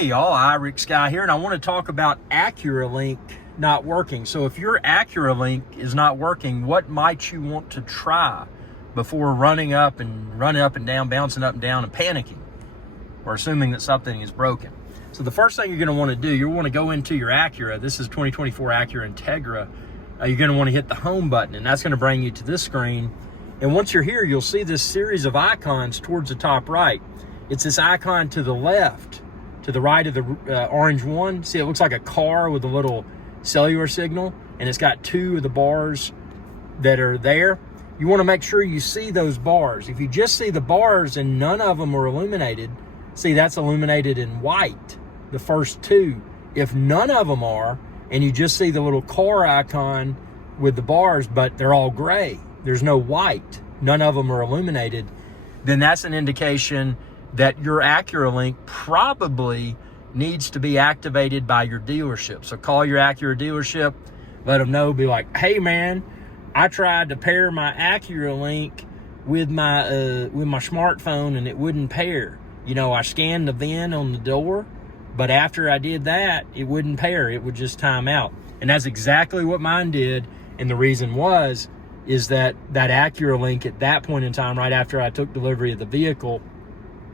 Hey y'all, AcuraLink Guy here, and I want to talk about AcuraLink not working. So if your AcuraLink is not working, what might you want to try before running up and down, bouncing up and down and panicking or assuming that something is broken? So the first thing you're going to want to do, you want to go into your Acura. This is 2024 Acura Integra. You're going to want to hit the home button, and that's going to bring you to this screen. And once you're here, you'll see this series of icons towards the top right. It's this icon to the left, to the right of the orange one. See, it looks like a car with a little cellular signal, and it's got two of the bars that are there. You want to make sure you see those bars. If you just see the bars and none of them are illuminated, see, that's illuminated in white, the first two. If none of them are, and you just see the little car icon with the bars, but they're all gray, there's no white, none of them are illuminated, then that's an indication that your AcuraLink probably needs to be activated by your dealership. So call your Acura dealership, let them know, be like, hey man, I tried to pair my AcuraLink with my smartphone and it wouldn't pair. You know, I scanned the VIN on the door, but after I did that, it wouldn't pair, it would just time out. And that's exactly what mine did, and the reason is that AcuraLink at that point in time, right after I took delivery of the vehicle,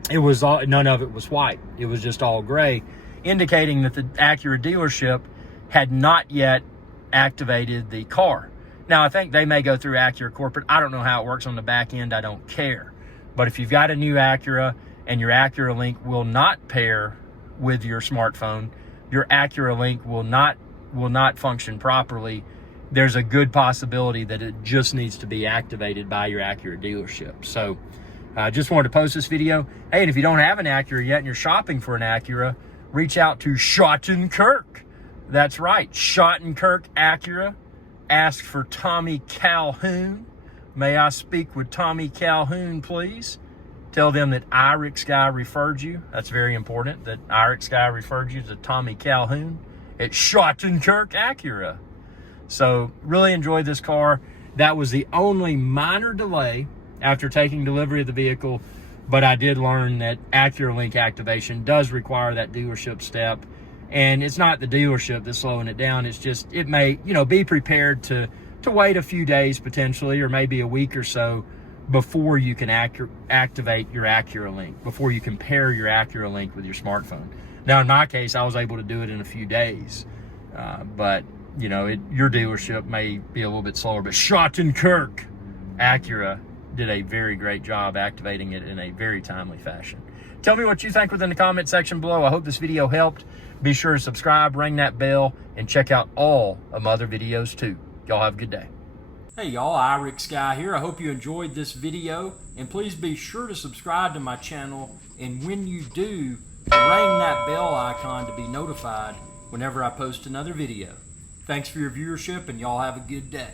it was all, none of it was white. It was just all gray, indicating that the Acura dealership had not yet activated the car. Now, I think they may go through Acura corporate. I don't know how it works on the back end. I don't care. But if you've got a new Acura and your AcuraLink will not pair with your smartphone, your AcuraLink will not function properly, there's a good possibility that it just needs to be activated by your Acura dealership. So I just wanted to post this video. Hey, and if you don't have an Acura yet and you're shopping for an Acura, reach out to Schottenkirk. That's right, Schottenkirk Acura. Ask for Tommy Calhoun. May I speak with Tommy Calhoun, please? Tell them that AcuraLink Guy referred you. That's very important, that AcuraLink Guy referred you to Tommy Calhoun at Schottenkirk Acura. So really enjoyed this car. That was the only minor delay after taking delivery of the vehicle, but I did learn that AcuraLink activation does require that dealership step, and it's not the dealership that's slowing it down. It's just, it may, you know, be prepared to wait a few days potentially, or maybe a week or so before you can activate your AcuraLink, before you can pair your AcuraLink with your smartphone. Now, in my case, I was able to do it in a few days, but you know, your dealership may be a little bit slower, but Schottenkirk Acura did a very great job activating it in a very timely fashion. Tell me what you think within the comment section below. I hope this video helped. Be sure to subscribe, ring that bell, and check out all of my other videos too. Y'all have a good day. Hey y'all, AcuraLink Guy here. I hope you enjoyed this video, and please be sure to subscribe to my channel, and when you do, ring that bell icon to be notified whenever I post another video. Thanks for your viewership, and y'all have a good day.